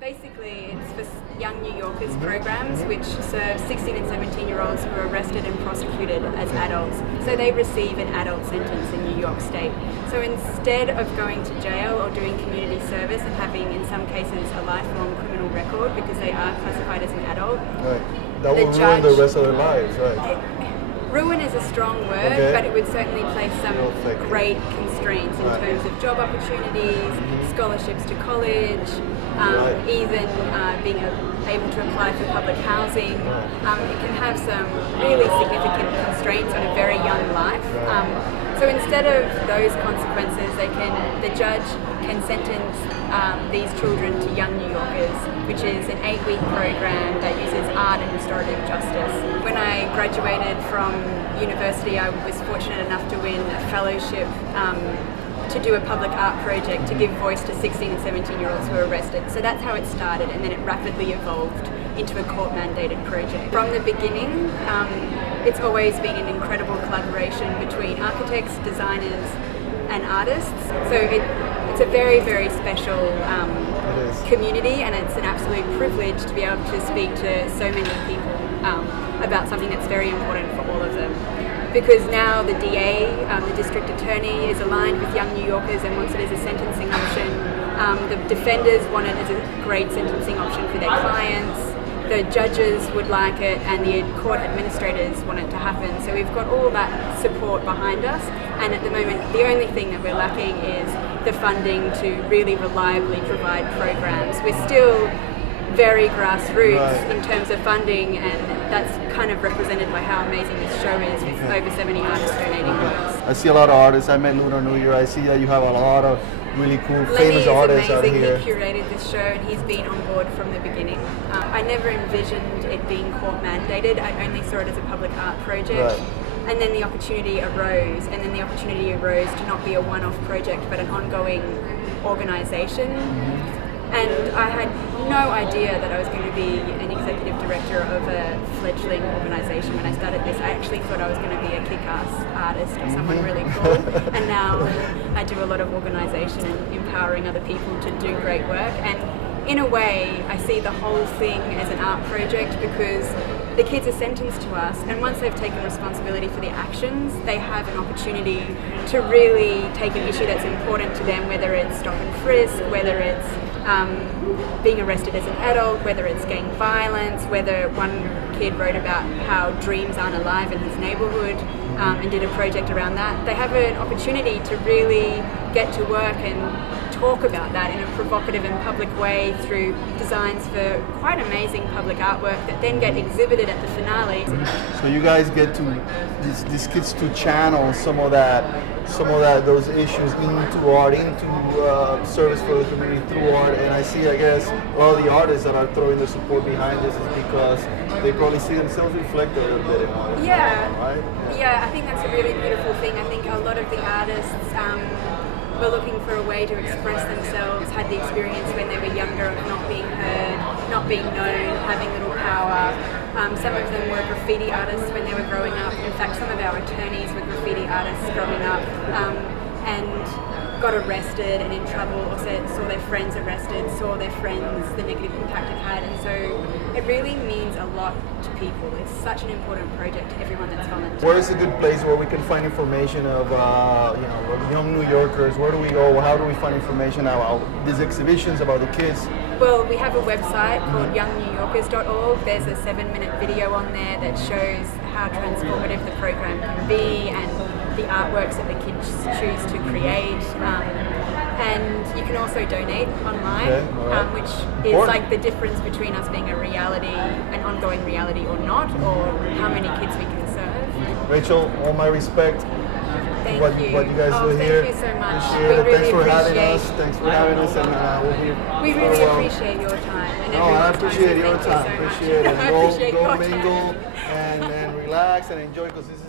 Basically, it's for young New Yorkers programs which serve 16 and 17-year-olds who are arrested and prosecuted as adults. So they receive an adult sentence in New York State. So instead of going to jail or doing community service and having, in some cases, a lifelong criminal record because they are classified as an adult, that will ruin the rest of their lives, right? Ruin is a strong word, but it would certainly place some great constraints in terms of job opportunities, scholarships to college, even being able to apply for public housing. It can have some really significant constraints on a very young life. So instead of those consequences, the judge can sentence these children to Young New Yorkers, which is an 8-week program that uses art and restorative justice. When I graduated from university, I was fortunate enough to win a fellowship to do a public art project to give voice to 16 and 17-year-olds who were arrested. So that's how it started, and then it rapidly evolved into a court-mandated project. From the beginning, it's always been an incredible collaboration between architects, designers, and artists. So it's a very, very special community, and it's an absolute privilege to be able to speak to so many people about something that's very important for all of them. Because now the DA, the district attorney, is aligned with Young New Yorkers and wants it as a sentencing option. The defenders want it as a great sentencing option for their clients. The judges would like it, and the court administrators want it to happen. So we've got all that support behind us, and at the moment the only thing that we're lacking is the funding to really reliably provide programs. We're still very grassroots in terms of funding, and that's kind of represented by how amazing this show is, with over 70 artists donating works. I see a lot of artists. I met Lunar New Year. I see that you have a lot of really cool, famous artists out here. He curated this show, and he's been on board from the beginning. I never envisioned it being court mandated. I only saw it as a public art project. And then the opportunity arose, to not be a one-off project but an ongoing organisation. And I had no idea that I was going to be an executive director of a fledgling organisation when I started this. I actually thought I was going to be a kick-ass artist or someone really cool. And now I do a lot of organisation and empowering other people to do great work. And in a way, I see the whole thing as an art project, because the kids are sentenced to us, and once they've taken responsibility for their actions, they have an opportunity to really take an issue that's important to them, whether it's stop and frisk, whether it's being arrested as an adult, whether it's gang violence, whether one kid wrote about how dreams aren't alive in his neighbourhood and did a project around that. They have an opportunity to really get to work and talk about that in a provocative and public way through designs for quite amazing public artwork that then get exhibited at the finale. So you guys get to these kids to channel some of those issues into art, into service for the community through art. And I see, I guess, a lot of the artists that are throwing their support behind this is because they probably see themselves reflected a little bit in art. Right? Yeah, I think that's a really beautiful thing. I think a lot of the artists were looking for a way to express themselves, had the experience when they were younger of not being heard, not being known, having little power. Some of them were graffiti artists when they were growing up. In fact, some of our attorneys were graffiti artists growing up and got arrested and in trouble, or saw their friends arrested, saw their friends, the negative impact it had. And so it really means a lot to people. It's such an important project to everyone that's volunteered. Where is a good place where we can find information of young New Yorkers? Where do we go? How do we find information about these exhibitions, about the kids? Well, we have a website called youngnewyorkers.org. There's a 7-minute video on there that shows how transformative the program can be and the artworks that the kids choose to create. And you can also donate online, which is like the difference between us being a reality, an ongoing reality or not, or how many kids we can serve. Rachel, all my respect. Thank what you guys do here. Thank you so much. Thanks for having us. Thanks for having us, and we really appreciate your time. And I appreciate your time. So appreciate it. I appreciate Go your mingle time. and relax and enjoy, because this is